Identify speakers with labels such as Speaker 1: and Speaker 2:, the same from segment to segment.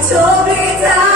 Speaker 1: To 在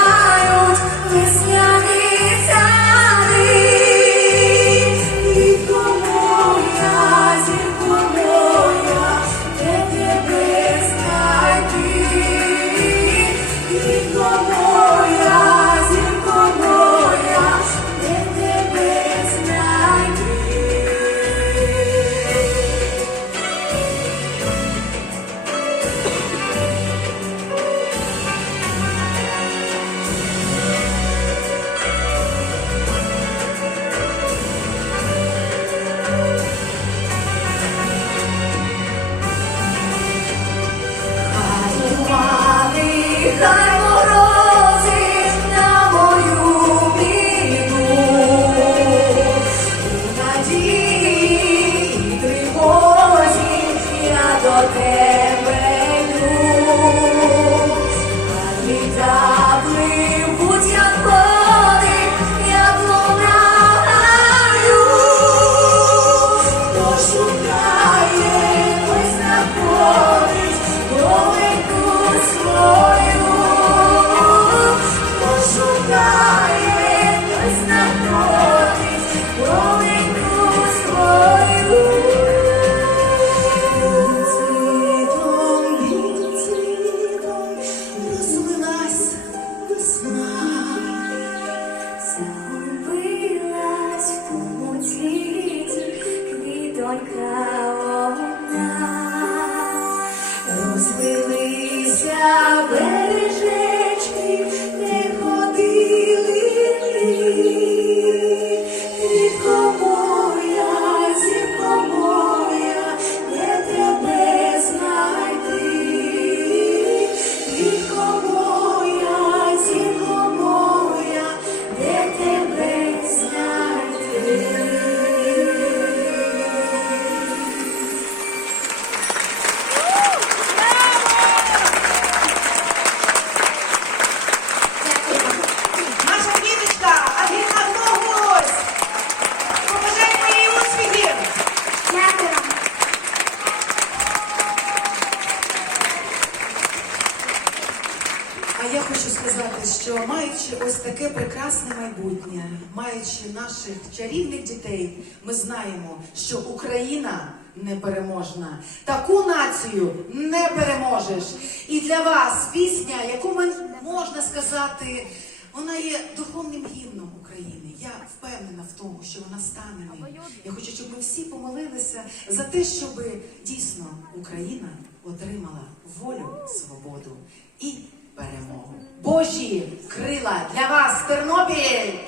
Speaker 1: наших чарівних дітей, ми знаємо, що Україна непереможна. Таку націю не переможеш. І для вас пісня, яку ми можна сказати, вона є духовним гімном України. Я впевнена в тому, що вона стане. Я хочу, щоб ми всі помолилися за те, щоб дійсно Україна отримала волю, свободу і перемогу. Божі крила для вас, Тернопіль!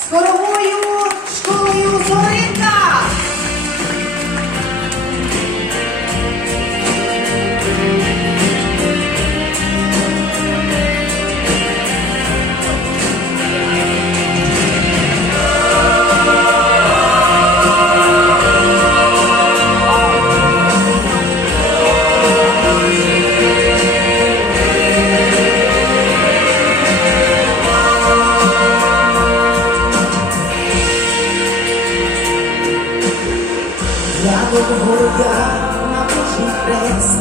Speaker 1: З хоровою школою
Speaker 2: я на Божий хрест,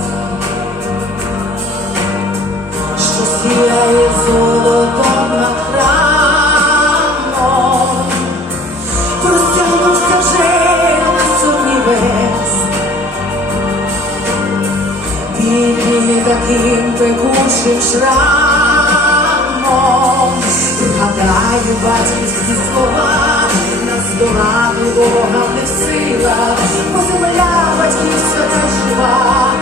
Speaker 2: що сіяє золотом над храмом, простягнувся вже на сотні вест, білі таким пекучим шрамом, пригадаю батьківські слова, наздогадую Бога не в силах, та жива,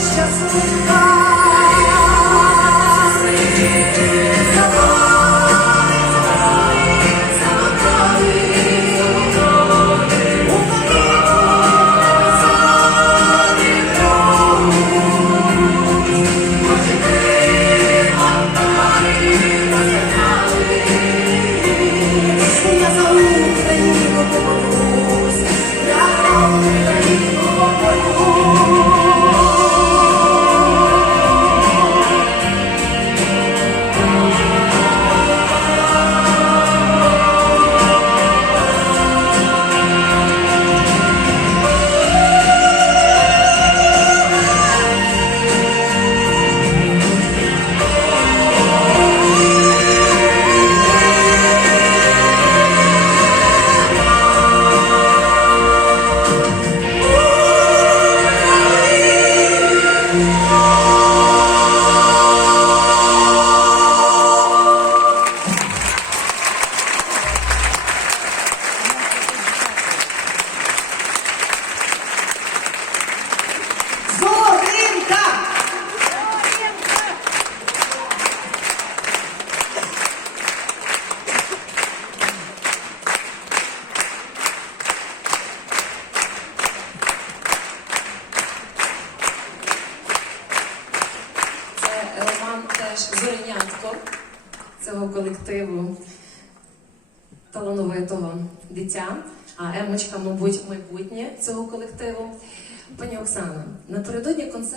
Speaker 2: щаслива.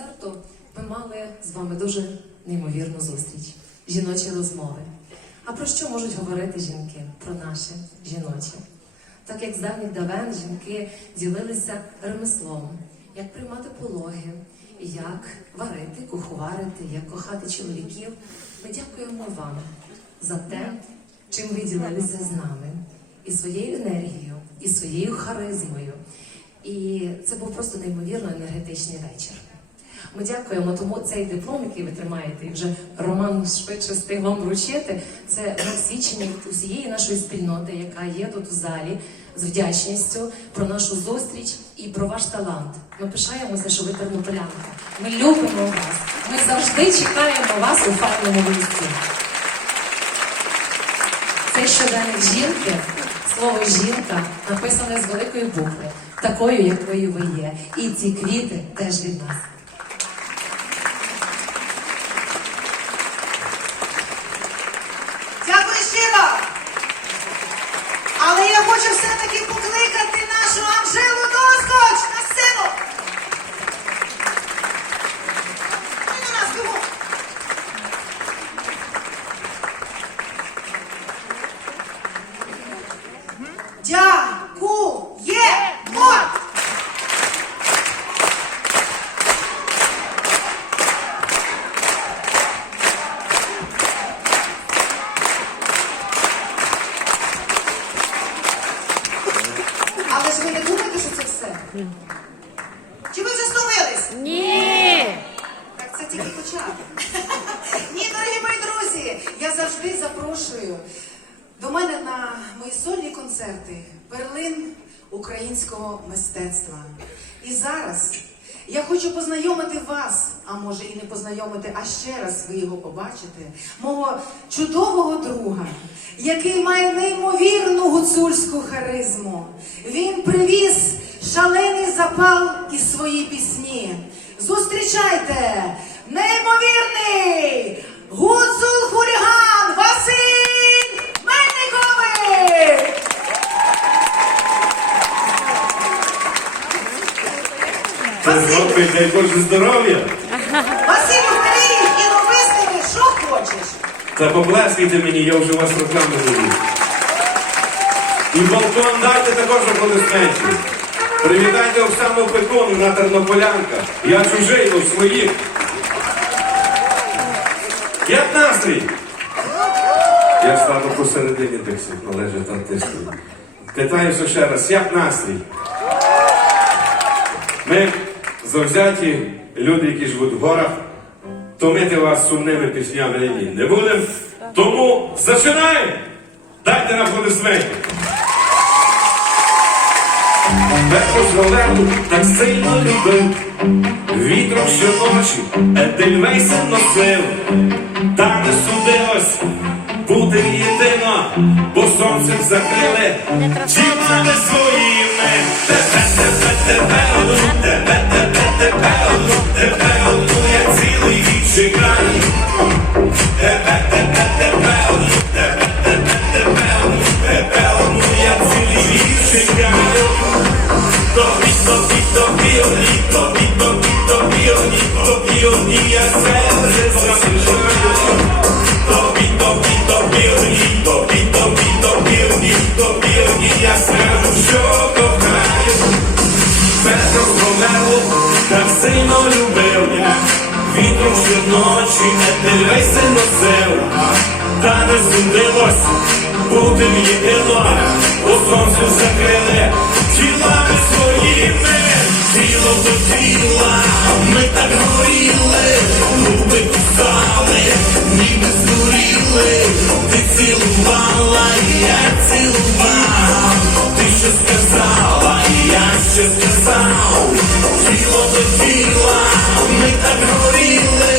Speaker 3: Концерту ми мали з вами дуже неймовірну зустріч, жіночі розмови. А про що можуть говорити жінки? Про наше жіноче. Так як з давніх давен жінки ділилися ремеслом, як приймати пологи, як варити, куховарити, як кохати чоловіків. Ми дякуємо вам за те, чим ви ділилися з нами, і своєю енергією, і своєю харизмою. І це був просто неймовірно енергетичний вечір. Ми дякуємо, тому цей диплом, який ви тримаєте, і вже Роман швидше встиг вам вручити. Це насвідчення усієї нашої спільноти, яка є тут у залі, з вдячністю про нашу зустріч і про ваш талант. Ми пишаємося, що ви тернополянка. Ми любимо вас. Ми завжди чекаємо вас у файному місці. Цей щоденник жінки, слово жінка написане з великої букви, такою, якою ви є. І ці квіти теж від нас.
Speaker 4: До мене на мої сольні концерти перлин українського мистецтва. І зараз я хочу познайомити вас
Speaker 1: а може і не познайомити, а ще раз ви його побачите, мого чудового друга, який має неймовірну гуцульську харизму. Він привіз шалений запал і свої пісні. Зустрічайте! Неймовірний
Speaker 5: дай Боже здоров'я.
Speaker 4: Василю, бери і роби з ними, що хочеш.
Speaker 5: Та поплескайте мені, я вже вас роками люблю. І балкон дайте також аплодисменти. Привітайте Оксану Пекун на Тернополянка. Я чужий, у своїх. Як настрій? Я стану посередині так всіх належить артисту. Питаюся ще раз, як настрій? Ми завзяті люди, які живуть в горах, томити вас сумними піснями ні, не будемо. Тому зачинаємо! Дайте нам аплодисменти. Галеру так сильно любив, вітром щоночі Едельвейсом носив, та не судилось бути єдино, бо сонцем закрили тілами своїми. Тебе, тебе, тебе, тебе, тебе одну, цілий вік чекаю. Тебе, тебе, тебе, одну, тебе, тебе, тебе, тебе одну, цілий вік чекаю. Тобі, тобі, тобі, одні, тобі, тобі, тобі, одні, тобі одні, я серце залишаю. Тобі, тобі, тобі, одні, тобі, тобі, тобі, одні, тобі одні, скажу, що кохаю. Петро Ромео так сильно любив, вітром щоночі Едельвейси носив, та не бути в єдино, у сонцю закрили тілами своїми, тіло до тіла, ми так горіли, губи кусали, ніби згоріли, ти цілувала, я цілував, що сказала, я ще сказав, тіло до тіла, ми так горіли,